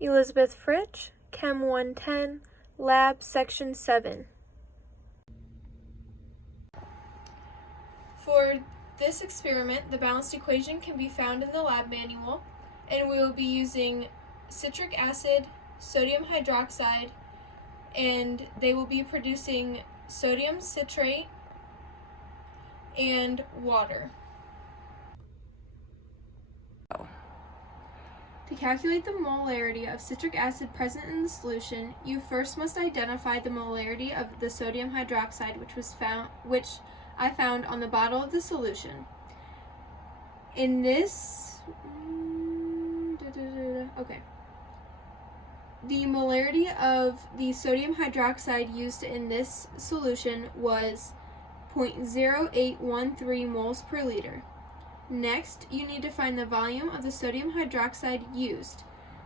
Elizabeth Fritsch, Chem 110, Lab Section 7. For this experiment, the balanced equation can be found in the lab manual, and we will be using citric acid, sodium hydroxide, and they will be producing sodium citrate and water. To calculate the molarity of citric acid present in the solution, you first must identify the molarity of the sodium hydroxide which I found on the bottle of the solution. In this, the molarity of the sodium hydroxide used in this solution was 0.0813 moles per liter. Next, you need to find the volume of the sodium hydroxide used.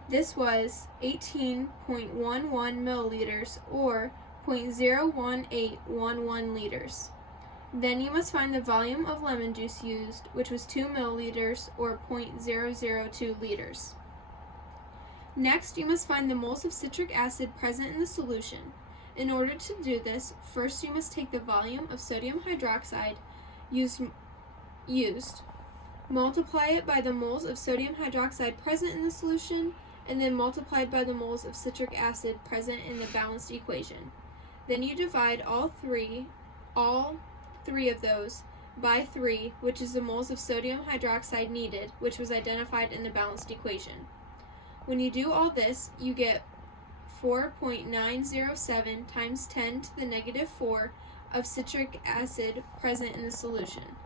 This was 18.11 milliliters or 0.01811 liters. Then you must find the volume of lemon juice used, which was 2 milliliters or 0.002 liters. Next, you must find the moles of citric acid present in the solution. In order to do this, first you must take the volume of sodium hydroxide used, multiply it by the moles of sodium hydroxide present in the solution, and then multiplied by the moles of citric acid present in the balanced equation. Then you divide all three of those by 3, which is the moles of sodium hydroxide needed, which was identified in the balanced equation. When you do all this, you get 4.907 times 10 to the negative 4 of citric acid present in the solution.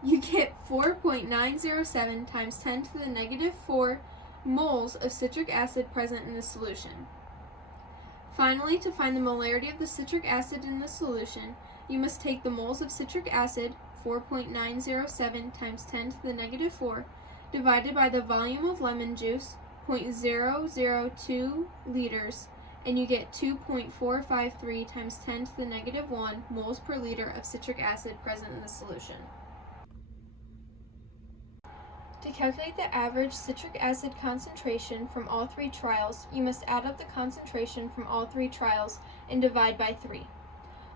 You get 4.907 times 10 to the negative 4 moles of citric acid present in the solution. Finally, to find the molarity of the citric acid in the solution, you must take the moles of citric acid, 4.907 times 10 to the negative 4, divided by the volume of lemon juice, 0.002 liters, and you get 2.453 times 10 to the negative 1 moles per liter of citric acid present in the solution. To calculate the average citric acid concentration from all 3 trials, you must add up the concentration from all 3 trials and divide by 3.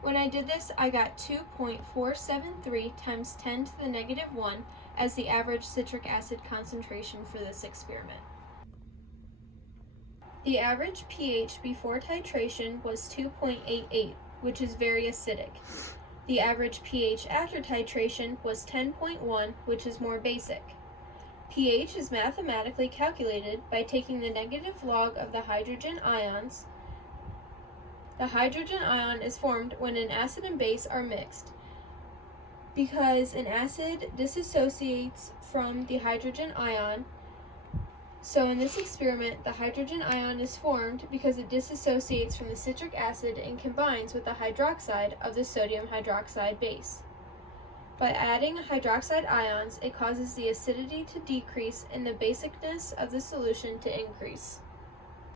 When I did this, I got 2.473 times 10 to the negative 1 as the average citric acid concentration for this experiment. The average pH before titration was 2.88, which is very acidic. The average pH after titration was 10.1, which is more basic. pH is mathematically calculated by taking the negative log of the hydrogen ions. The hydrogen ion is formed when an acid and base are mixed. Because an acid dissociates from the hydrogen ion, so in this experiment, the hydrogen ion is formed because it dissociates from the citric acid and combines with the hydroxide of the sodium hydroxide base. By adding hydroxide ions, it causes the acidity to decrease and the basicness of the solution to increase.